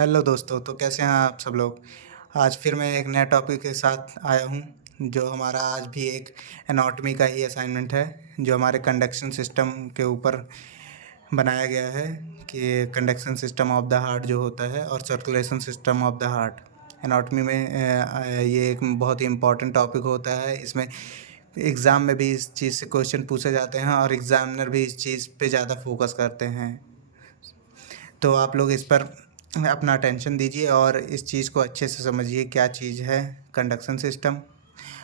Hello दोस्तों, तो कैसे हैं आप सब लोग। आज फिर मैं एक नया टॉपिक के साथ आया हूँ। जो हमारा आज भी एक एनाटॉमी का ही असाइनमेंट है, जो हमारे कंडक्शन सिस्टम के ऊपर बनाया गया है कि conduction system of the heart जो होता है और circulation system of the heart. Anatomy में ये एक बहुत ही इम्पॉर्टेंट टॉपिक होता है। इसमें एग्ज़ाम में भी इस चीज़ से क्वेश्चन पूछे जाते हैं और एग्ज़ामिनर भी इस चीज़ पे ज़्यादा फोकस करते हैं। तो आप लोग इस पर अपना अटेंशन दीजिए और इस चीज़ को अच्छे से समझिए, क्या चीज़ है कंडक्शन सिस्टम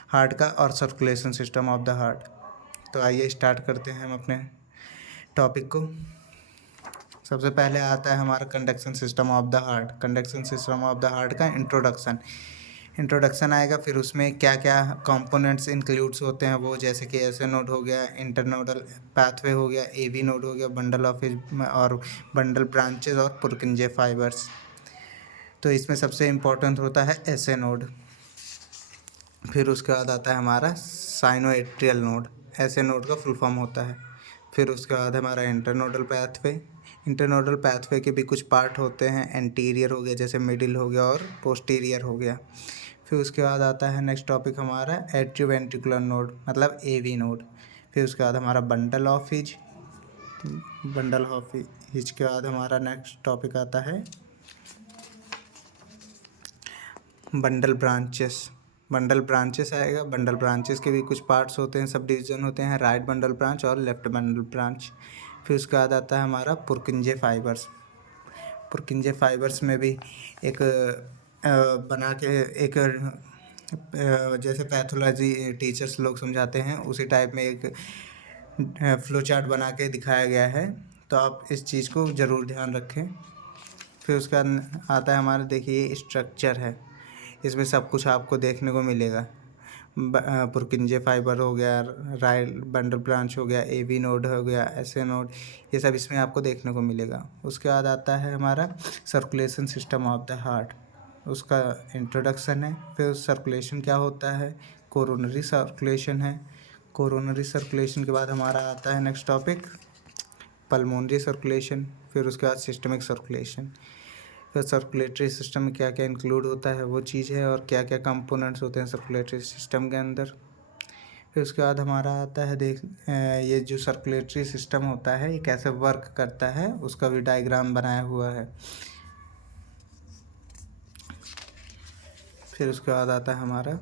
हार्ट का और circulation system of the heart. तो आइए स्टार्ट करते हैं हम अपने टॉपिक को। सबसे पहले आता है हमारा conduction system of the heart. Conduction system of the heart का इंट्रोडक्शन आएगा, फिर उसमें क्या क्या कंपोनेंट्स इंक्लूड्स होते हैं वो, जैसे कि एस नोड हो गया, इंटरनोडल पाथवे हो गया, AV नोड हो गया, बंडल ऑफ और बंडल ब्रांचेस और पुरकिंजे फाइबर्स। तो इसमें सबसे इम्पोर्टेंट होता है एस नोड। फिर उसके बाद आता है हमारा साइनोएट्रियल नोड, एस नोड का फुल फॉर्म होता है। फिर उसके बाद हमारा इंटरनोडल पैथवे के भी कुछ पार्ट होते हैं, एंटीरियर हो गया जैसे मिडिल हो गया और पोस्टीरियर हो गया। फिर उसके बाद आता है नेक्स्ट टॉपिक हमारा एट्रियोवेंट्रिकुलर नोड मतलब AV नोड। फिर उसके बाद हमारा बंडल ऑफ हिज के बाद हमारा नेक्स्ट टॉपिक आता है बंडल ब्रांचेस आएगा। बंडल ब्रांचेस के भी कुछ पार्ट्स होते हैं, सब डिवीज़न होते हैं, राइट बंडल ब्रांच और लेफ्ट बंडल ब्रांच। फिर उसके बाद आता है हमारा पुरकिंजे फाइबर्स में भी एक बना के एक जैसे पैथोलॉजी टीचर्स लोग समझाते हैं उसी टाइप में एक फ्लो चार्ट बना के दिखाया गया है। तो आप इस चीज़ को ज़रूर ध्यान रखें। फिर उसका आता है हमारा, देखिए स्ट्रक्चर है, इसमें सब कुछ आपको देखने को मिलेगा। पुरकिंजे फाइबर हो गया, राइट बंडल ब्रांच हो गया, AV नोड हो गया, SA नोड, ये सब इसमें आपको देखने को मिलेगा। उसके बाद आता है हमारा circulation system of the heart, उसका इंट्रोडक्शन है। फिर सर्कुलेशन क्या होता है, कोरोनरी सर्कुलेशन है। कोरोनरी सर्कुलेशन के बाद हमारा आता है नेक्स्ट टॉपिक पल्मोनरी सर्कुलेशन। फिर उसके बाद सिस्टमिक सर्कुलेशन। फिर सर्कुलेटरी सिस्टम में क्या क्या इंक्लूड होता है वो चीज़ है, और क्या क्या कंपोनेंट्स होते हैं सर्कुलेटरी सिस्टम के अंदर। फिर उसके बाद हमारा आता है ये जो सर्कुलेटरी सिस्टम होता है ये कैसे वर्क करता है, उसका भी डायग्राम बनाया हुआ है। फिर उसके बाद आता है हमारा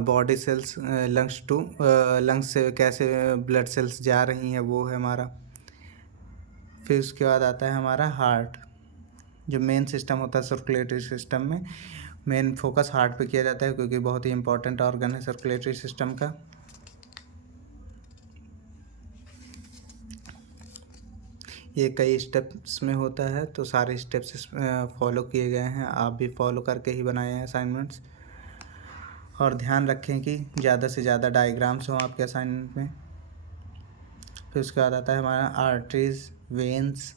बॉडी सेल्स, लंग्स से कैसे ब्लड सेल्स जा रही हैं वो है हमारा। फिर उसके बाद आता है हमारा हार्ट, जो मेन सिस्टम होता है सर्कुलेटरी सिस्टम में। मेन फोकस हार्ट पे किया जाता है क्योंकि बहुत ही इंपॉर्टेंट ऑर्गन है सर्कुलेटरी सिस्टम का। ये कई स्टेप्स में होता है, तो सारे स्टेप्स फॉलो किए गए हैं, आप भी फॉलो करके ही बनाए हैं असाइनमेंट्स। और ध्यान रखें कि ज़्यादा से ज़्यादा डायग्राम्स हों आपके असाइनमेंट में। फिर उसके बाद आता है हमारा आर्टरीज, वेन्स,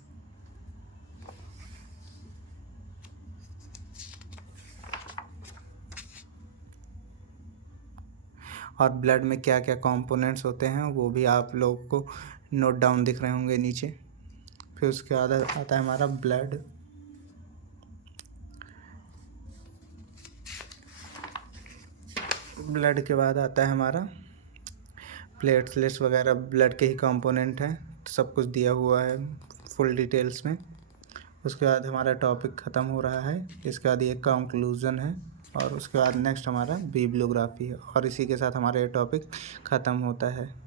और ब्लड में क्या क्या कंपोनेंट्स होते हैं वो भी आप लोग को नोट डाउन दिख रहे होंगे नीचे। फिर उसके बाद आता है हमारा ब्लड के बाद आता है हमारा प्लेटलेट्स वगैरह, ब्लड के ही कंपोनेंट हैं, तो सब कुछ दिया हुआ है फुल डिटेल्स में। उसके बाद हमारा टॉपिक ख़त्म हो रहा है, इसके बाद ये कंक्लूज़न है, और उसके बाद नेक्स्ट हमारा बिब्लियोग्राफी है, और इसी के साथ हमारा ये टॉपिक ख़त्म होता है।